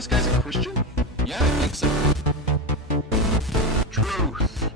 this guy's a Christian? Yeah, I think so. Truth.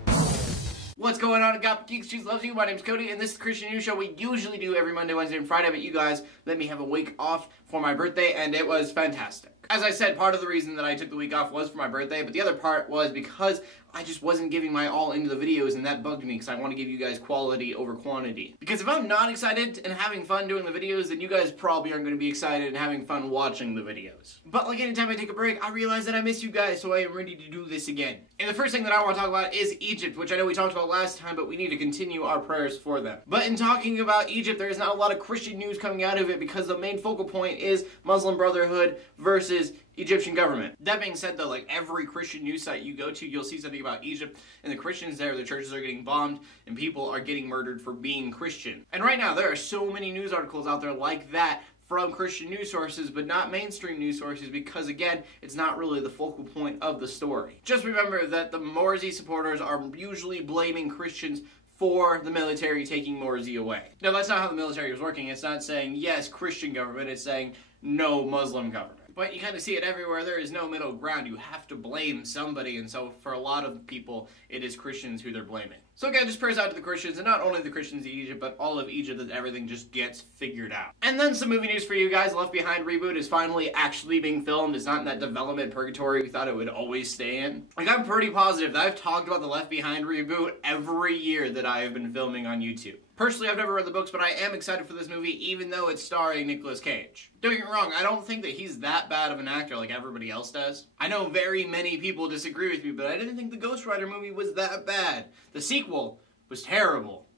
What's going on, Gotham Geeks? Cheese loves you. My name's Cody, and this is the Christian News Show we usually do every Monday, Wednesday, and Friday, but you guys let me have a week off for my birthday, and it was fantastic. As I said, part of the reason that I took the week off was for my birthday, but the other part was because I just wasn't giving my all into the videos, and that bugged me because I want to give you guys quality over quantity. Because if I'm not excited and having fun doing the videos, then you guys probably aren't going to be excited and having fun watching the videos. But like anytime I take a break, I realize that I miss you guys, so I am ready to do this again. And the first thing that I want to talk about is Egypt, which I know we talked about last time, but we need to continue our prayers for them. But in talking about Egypt, there is not a lot of Christian news coming out of it because the main focal point is Muslim Brotherhood versus Egyptian government. That being said though, like every Christian news site you go to, you'll see something about Egypt and the Christians there, the churches are getting bombed and people are getting murdered for being Christian. And right now there are so many news articles out there like that from Christian news sources, but not mainstream news sources because again, it's not really the focal point of the story. Just remember that the Morsi supporters are usually blaming Christians for the military taking Morsi away. Now that's not how the military is working. It's not saying yes, Christian government, it's saying no, Muslim government. But you kind of see it everywhere. There is no middle ground. You have to blame somebody, and so for a lot of people, it is Christians who they're blaming. So again, just prayers out to the Christians, and not only the Christians in Egypt, but all of Egypt, that everything just gets figured out. And then some movie news for you guys. Left Behind reboot is finally actually being filmed. It's not in that development purgatory we thought it would always stay in. Like, I'm pretty positive that I've talked about the Left Behind reboot every year that I have been filming on YouTube. Personally, I've never read the books, but I am excited for this movie, even though it's starring Nicolas Cage. Don't get me wrong, I don't think that he's that bad of an actor like everybody else does. I know very many people disagree with me, but I didn't think the Ghost Rider movie was that bad. The sequel was terrible,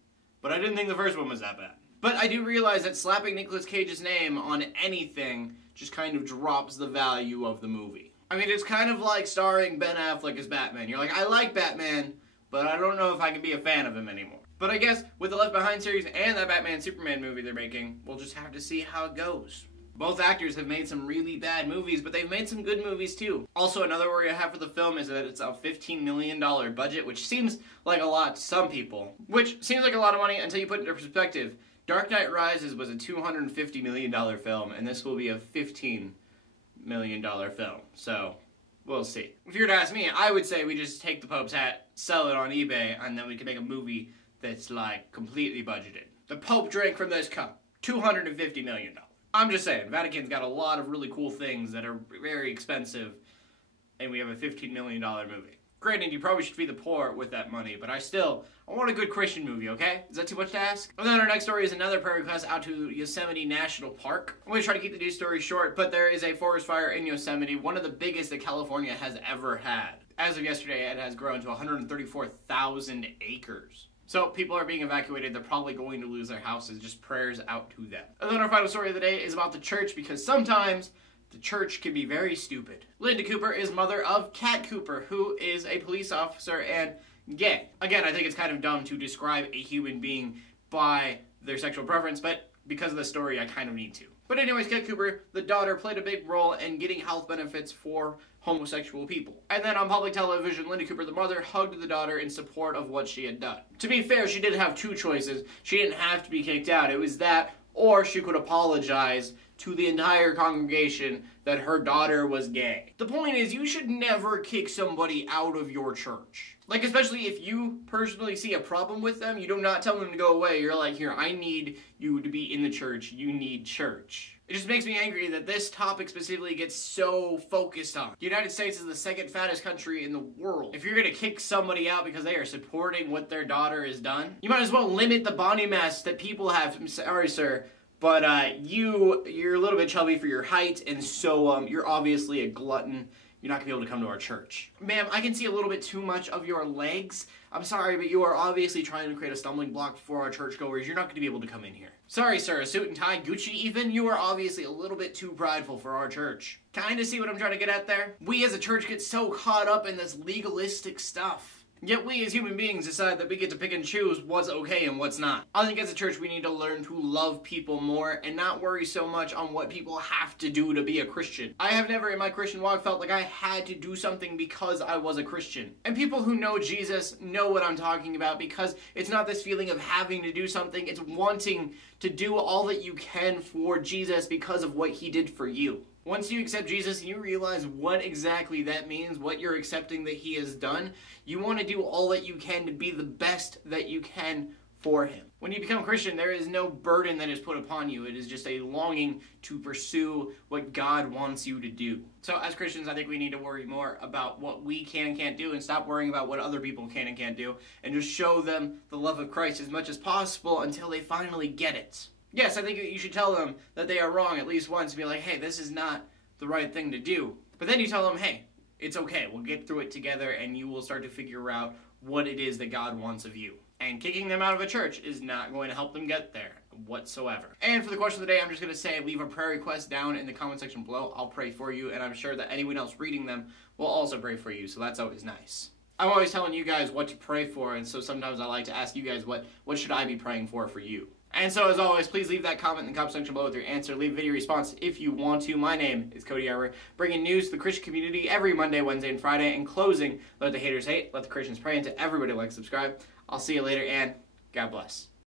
but I didn't think the first one was that bad. But I do realize that slapping Nicolas Cage's name on anything just kind of drops the value of the movie. I mean, it's kind of like starring Ben Affleck as Batman. You're like, I like Batman, but I don't know if I can be a fan of him anymore. But I guess with the Left Behind series and that Batman-Superman movie they're making, we'll just have to see how it goes. Both actors have made some really bad movies, but they've made some good movies too. Also, another worry I have for the film is that it's a $15 million budget, which seems like a lot to some people. Which seems like a lot of money until you put it into perspective. Dark Knight Rises was a $250 million film, and this will be a $15 million film. So, we'll see. If you were to ask me, I would say we just take the Pope's hat, sell it on eBay, and then we can make a movie that's like completely budgeted. The Pope drank from this cup. $250 million. I'm just saying, Vatican's got a lot of really cool things that are very expensive, and we have a $15 million movie. Granted, you probably should feed the poor with that money, but I want a good Christian movie, okay? Is that too much to ask? And then our next story is another prayer request out to Yosemite National Park. I'm going to try to keep the news story short, but there is a forest fire in Yosemite, one of the biggest that California has ever had. As of yesterday, it has grown to 134,000 acres. So people are being evacuated. They're probably going to lose their houses. Just prayers out to them. And then our final story of the day is about the church, because sometimes the church can be very stupid. Linda Cooper is mother of Cat Cooper, who is a police officer and gay. Again, I think it's kind of dumb to describe a human being by their sexual preference, but because of the story, I kind of need to. But anyways, Cat Cooper, the daughter, played a big role in getting health benefits for homosexual people. And then on public television, Linda Cooper, the mother, hugged the daughter in support of what she had done. To be fair, she did have two choices. She didn't have to be kicked out. It was that, or she could apologize to the entire congregation that her daughter was gay. The point is, you should never kick somebody out of your church. Like, especially if you personally see a problem with them, you do not tell them to go away. You're like, here, I need you to be in the church. You need church. It just makes me angry that this topic specifically gets so focused on. The United States is the second fattest country in the world. If you're gonna kick somebody out because they are supporting what their daughter has done, you might as well limit the body mass that people have. I'm sorry, sir, but you're a little bit chubby for your height, and so you're obviously a glutton. You're not gonna be able to come to our church. Ma'am, I can see a little bit too much of your legs. I'm sorry, but you are obviously trying to create a stumbling block for our churchgoers. You're not gonna be able to come in here. Sorry, sir, a suit and tie, Gucci even? You are obviously a little bit too prideful for our church. Kinda see what I'm trying to get at there? We as a church get so caught up in this legalistic stuff. Yet we as human beings decide that we get to pick and choose what's okay and what's not. I think as a church we need to learn to love people more and not worry so much on what people have to do to be a Christian. I have never in my Christian walk felt like I had to do something because I was a Christian. And people who know Jesus know what I'm talking about, because it's not this feeling of having to do something, it's wanting to do all that you can for Jesus because of what he did for you. Once you accept Jesus and you realize what exactly that means, what you're accepting that he has done, you want to do all that you can to be the best that you can for him. When you become a Christian, there is no burden that is put upon you. It is just a longing to pursue what God wants you to do. So as Christians, I think we need to worry more about what we can and can't do and stop worrying about what other people can and can't do, and just show them the love of Christ as much as possible until they finally get it. Yes, I think you should tell them that they are wrong at least once and be like, hey, this is not the right thing to do. But then you tell them, hey, it's okay, we'll get through it together, and you will start to figure out what it is that God wants of you. And kicking them out of a church is not going to help them get there whatsoever. And for the question of the day, I'm just going to say leave a prayer request down in the comment section below. I'll pray for you, and I'm sure that anyone else reading them will also pray for you, so that's always nice. I'm always telling you guys what to pray for, and so sometimes I like to ask you guys what should I be praying for you. And so as always, please leave that comment in the comment section below with your answer. Leave a video response if you want to. My name is Cody Arbor, bringing news to the Christian community every Monday, Wednesday, and Friday. In closing, let the haters hate, let the Christians pray, and to everybody like, subscribe. I'll see you later, and God bless.